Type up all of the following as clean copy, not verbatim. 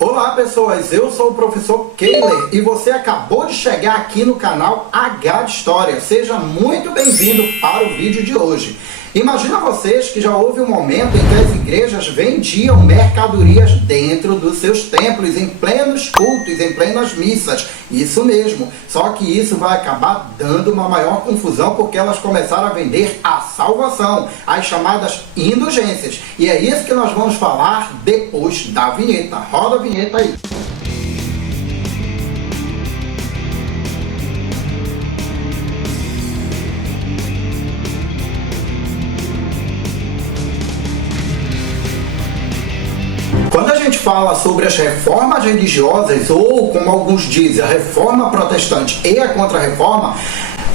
Olá pessoas, eu sou o professor Keiler e você acabou de chegar aqui no canal H de História. Seja muito bem-vindo para o vídeo de hoje. Imagina vocês que já houve um momento em que as igrejas vendiam mercadorias dentro dos seus templos, em plenos cultos, em plenas missas. Isso mesmo, só que isso vai acabar dando uma maior confusão porque elas começaram a vender a salvação, as chamadas indulgências. E é isso que nós vamos falar depois da vinheta. Roda a vinheta aí. Quando a gente fala sobre as reformas religiosas, ou como alguns dizem, a reforma protestante e a contra-reforma,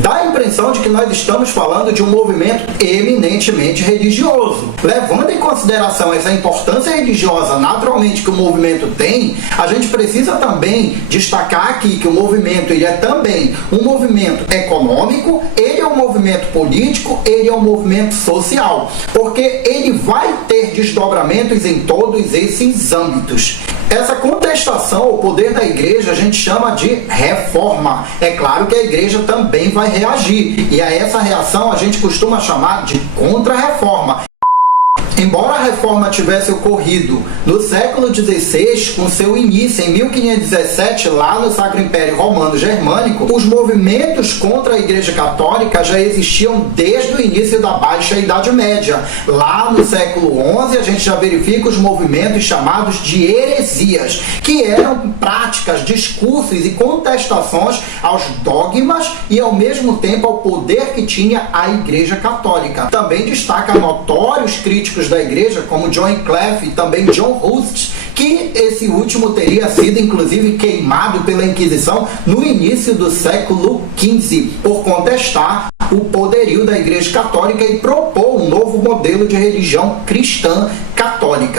dá a impressão de que nós estamos falando de um movimento eminentemente religioso. Levando em consideração essa importância religiosa naturalmente que o movimento tem, a gente precisa também destacar aqui que o movimento ele é também um movimento econômico, ele é um movimento político, ele é um movimento social, porque ele vai ter desdobramentos em todos esses âmbitos. Essa contestação ao poder da igreja a gente chama de reforma. É claro que a igreja também vai reagir, e a essa reação a gente costuma chamar de contra-reforma. Embora a reforma tivesse ocorrido no século XVI, com seu início em 1517, lá no Sacro Império Romano Germânico, os movimentos contra a Igreja Católica já existiam desde o início da Baixa Idade Média. Lá no século XI, a gente já verifica os movimentos chamados de heresias, que eram práticas, discursos e contestações aos dogmas e, ao mesmo tempo, ao poder que tinha a Igreja Católica. Também destaca notórios críticos da igreja, como John Wycliffe e também John Hus, que esse último teria sido inclusive queimado pela Inquisição no início do século XV, por contestar o poderio da Igreja Católica e propor um novo modelo de religião cristã católica.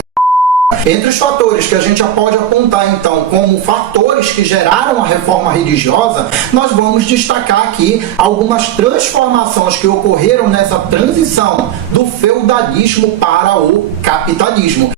Entre os fatores que a gente já pode apontar, então, como fatores que geraram a reforma religiosa, nós vamos destacar aqui algumas transformações que ocorreram nessa transição do feudalismo para o capitalismo.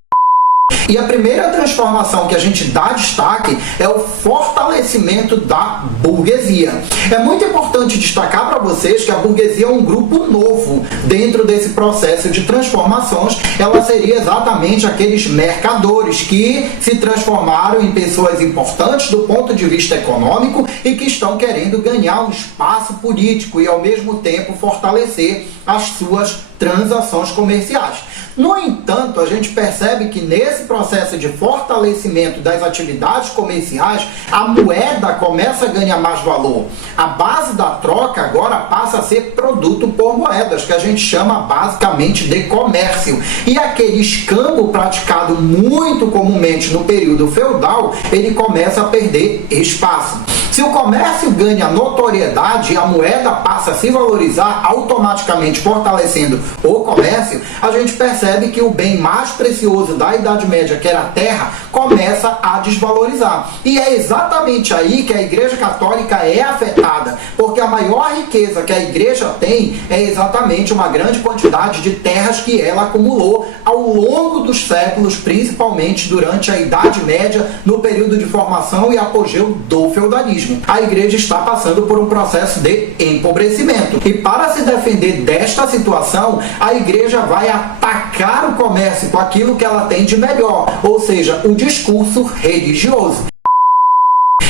E a primeira transformação que a gente dá destaque é o fortalecimento da burguesia. É muito importante destacar para vocês que a burguesia é um grupo novo dentro desse processo de transformações. Ela seria exatamente aqueles mercadores que se transformaram em pessoas importantes do ponto de vista econômico e que estão querendo ganhar um espaço político e, ao mesmo tempo, fortalecer as suas transações comerciais. No entanto, a gente percebe que nesse processo de fortalecimento das atividades comerciais, a moeda começa a ganhar mais valor. A base da troca agora passa a ser produto por moedas, que a gente chama basicamente de comércio. E aquele escambo praticado muito comumente no período feudal, ele começa a perder espaço. Se o comércio ganha notoriedade e a moeda passa a se valorizar, automaticamente fortalecendo o comércio, a gente percebe que o bem mais precioso da Idade Média, que era a terra, começa a desvalorizar. E é exatamente aí que a Igreja Católica é afetada, porque a maior riqueza que a Igreja tem é exatamente uma grande quantidade de terras que ela acumulou ao longo dos séculos, principalmente durante a Idade Média, no período de formação e apogeu do feudalismo. A igreja está passando por um processo de empobrecimento. E para se defender desta situação, a igreja vai atacar o comércio com aquilo que ela tem de melhor, ou seja, o discurso religioso.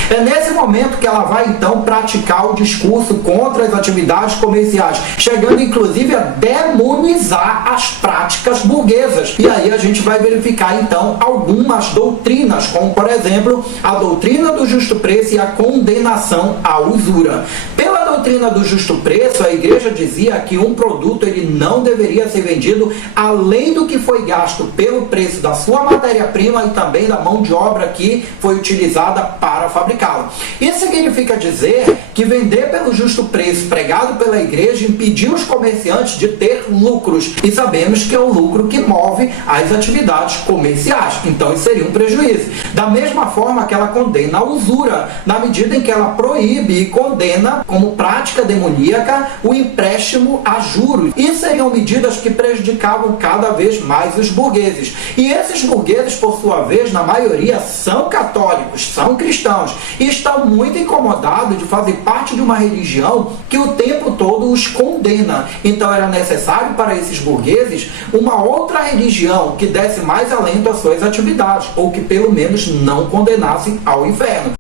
É nesse momento que ela vai, então, praticar o discurso contra as atividades comerciais, chegando, inclusive, a demonizar as práticas burguesas. E aí a gente vai verificar, então, algumas doutrinas, como, por exemplo, a doutrina do justo preço e a condenação à usura. Pela doutrina do justo preço, a igreja dizia que um produto ele não deveria ser vendido além do que foi gasto pelo preço da sua matéria-prima e também da mão de obra que foi utilizada para fabricá-lo. Isso significa dizer que vender pelo justo preço pregado pela igreja impediu os comerciantes de ter lucros. E sabemos que é o lucro que move as atividades comerciais. Então isso seria um prejuízo. Da mesma forma que ela condena a usura, na medida em que ela proíbe e condena como prática prática demoníaca, o empréstimo a juros. E seriam medidas que prejudicavam cada vez mais os burgueses. E esses burgueses, por sua vez, na maioria, são católicos, são cristãos, e estão muito incomodados de fazer parte de uma religião que o tempo todo os condena. Então era necessário para esses burgueses uma outra religião que desse mais alento às suas atividades, ou que pelo menos não condenasse ao inferno.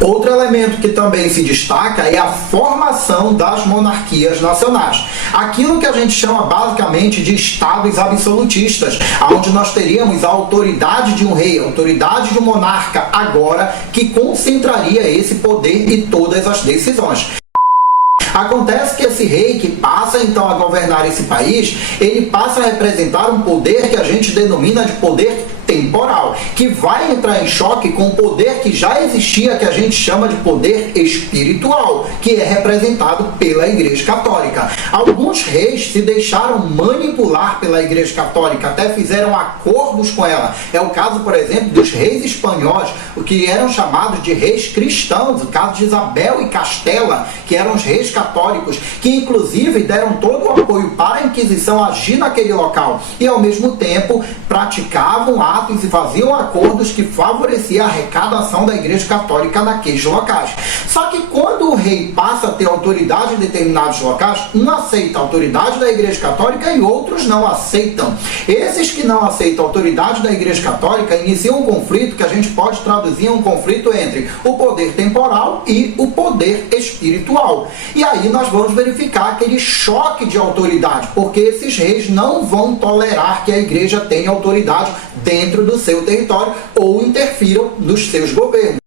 Outro elemento que também se destaca é a formação das monarquias nacionais. Aquilo que a gente chama basicamente de estados absolutistas, onde nós teríamos a autoridade de um rei, a autoridade de um monarca agora, que concentraria esse poder e todas as decisões. Acontece que esse rei que passa então a governar esse país, ele passa a representar um poder que a gente denomina de poder temporal, que vai entrar em choque com o poder que já existia, que a gente chama de poder espiritual, que é representado pela Igreja Católica. Alguns reis se deixaram manipular pela Igreja Católica, até fizeram acordos com ela. É o caso, por exemplo, dos reis espanhóis, o que eram chamados de reis cristãos, o caso de Isabel e Castela, que eram os reis católicos, que inclusive deram todo o apoio para a Inquisição agir naquele local, e ao mesmo tempo praticavam atos e faziam acordos que favoreciam a arrecadação da Igreja Católica naqueles locais. Só que quando o rei passa a ter autoridade em determinados locais, um aceita a autoridade da Igreja Católica e outros não aceitam. Esses que não aceitam a autoridade da Igreja Católica iniciam um conflito que a gente pode traduzir em um conflito entre o poder temporal e o poder espiritual. E aí nós vamos verificar aquele choque de autoridade, porque esses reis não vão tolerar que a Igreja tenha autoridade dentro do seu território ou interfiram nos seus governos.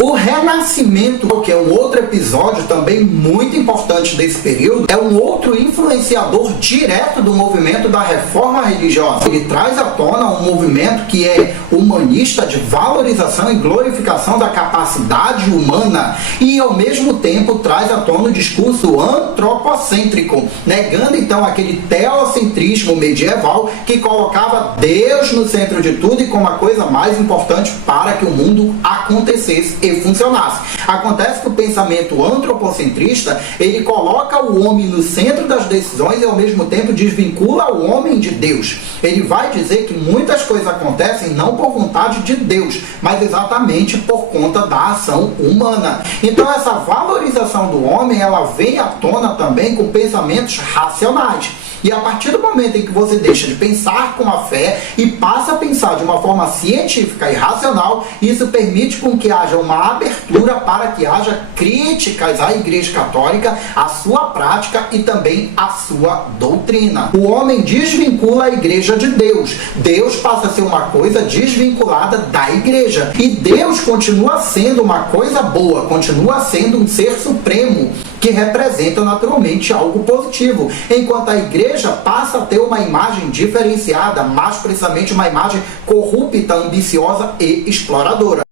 O Renascimento, que é um outro episódio também muito importante desse período, é um outro influenciador direto do movimento da reforma religiosa. Ele traz à tona um movimento que é humanista, de valorização e glorificação da capacidade humana, e ao mesmo tempo traz à tona o discurso antropocêntrico, negando então aquele teocentrismo medieval que colocava Deus no centro de tudo e como a coisa mais importante para que o mundo acontecesse e funcionasse. Acontece que o pensamento antropocentrista, ele coloca o homem no centro das decisões e ao mesmo tempo desvincula o homem de Deus. Ele vai dizer que muitas coisas acontecem não por vontade de Deus, mas exatamente por conta da ação humana. Então essa valorização do homem, ela vem à tona também com pensamentos racionais. E a partir do momento em que você deixa de pensar com a fé e passa a pensar de uma forma científica e racional, isso permite com que haja uma abertura para que haja críticas à Igreja Católica, à sua prática e também à sua doutrina. O homem desvincula a Igreja de Deus. Deus passa a ser uma coisa desvinculada da Igreja. E Deus continua sendo uma coisa boa, continua sendo um ser supremo, que representa naturalmente algo positivo, enquanto a Igreja passa a ter uma imagem diferenciada, mais precisamente uma imagem corrupta, ambiciosa e exploradora.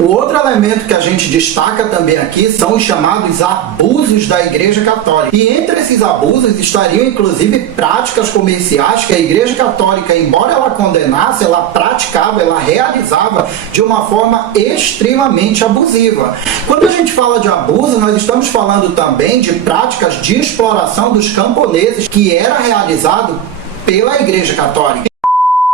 O outro elemento que a gente destaca também aqui são os chamados abusos da Igreja Católica. E entre esses abusos estariam inclusive práticas comerciais que a Igreja Católica, embora ela condenasse, ela praticava, ela realizava de uma forma extremamente abusiva. Quando a gente fala de abuso, nós estamos falando também de práticas de exploração dos camponeses que era realizado pela Igreja Católica.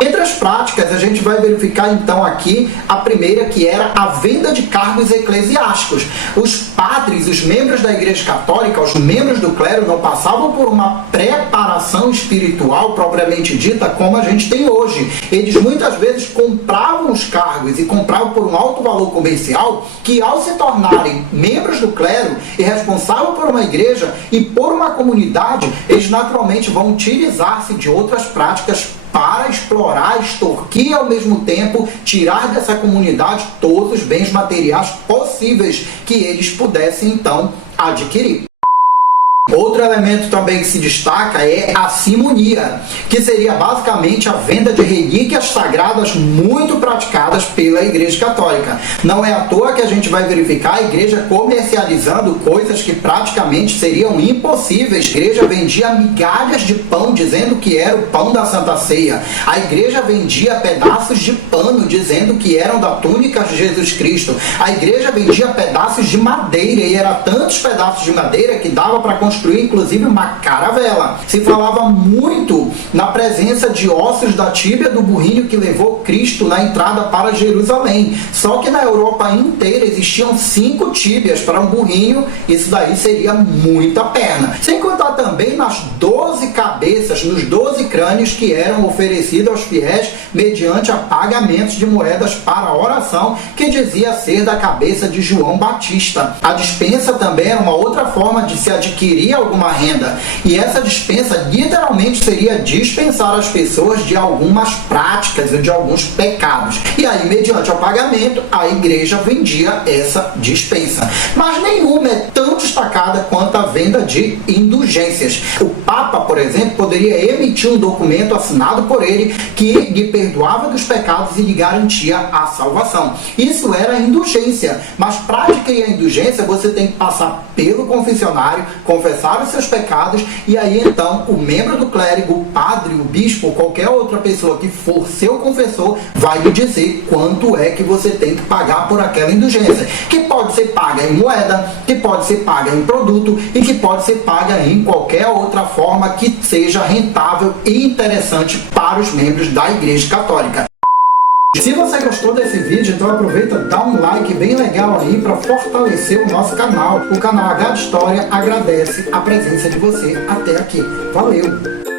Entre as práticas, a gente vai verificar então aqui a primeira, que era a venda de cargos eclesiásticos. Os padres, os membros da Igreja Católica, os membros do clero não passavam por uma preparação espiritual propriamente dita como a gente tem hoje. Eles muitas vezes compravam os cargos e compravam por um alto valor comercial, que ao se tornarem membros do clero e responsáveis por uma igreja e por uma comunidade, eles naturalmente vão utilizar-se de outras práticas para explorar, extorquir e ao mesmo tempo tirar dessa comunidade todos os bens materiais possíveis que eles pudessem então adquirir. Outro elemento também que se destaca é a simonia, que seria basicamente a venda de relíquias sagradas muito praticadas pela Igreja Católica. Não é à toa que a gente vai verificar a igreja comercializando coisas que praticamente seriam impossíveis. A igreja vendia migalhas de pão dizendo que era o pão da Santa Ceia. A igreja vendia pedaços de pano dizendo que eram da túnica de Jesus Cristo. A igreja vendia pedaços de madeira, e era tantos pedaços de madeira que dava para construir inclusive uma caravela. Se falava muito na presença de ossos da tíbia do burrinho que levou Cristo na entrada para Jerusalém. Só que na Europa inteira existiam 5 tíbias para um burrinho, isso daí seria muita perna. Sem contar também nas 12 cabeças, nos 12 crânios que eram oferecidos aos fiéis mediante a pagamentos de moedas para a oração, que dizia ser da cabeça de João Batista. A dispensa também era uma outra forma de se adquirir alguma renda, e essa dispensa literalmente seria dispensar as pessoas de algumas práticas ou de alguns pecados, e aí mediante o pagamento a igreja vendia essa dispensa. Mas nenhuma é tão destacada quanto a venda de indulgências. O Papa, por exemplo, poderia emitir um documento assinado por ele que lhe perdoava dos pecados e lhe garantia a salvação. Isso era a indulgência, mas para adquirir a indulgência você tem que passar pelo confessionário, confessar os seus pecados, e aí então o membro do clérigo, o padre, o bispo, qualquer outra pessoa que for seu confessor, vai lhe dizer quanto é que você tem que pagar por aquela indulgência, que pode ser paga em moeda, que pode ser paga em produto e que pode ser paga em qualquer outra forma que seja rentável e interessante para os membros da Igreja Católica. Se você gostou desse vídeo, então aproveita, dá um like bem legal aí para fortalecer o nosso canal. O canal H de História agradece a presença de você até aqui. Valeu!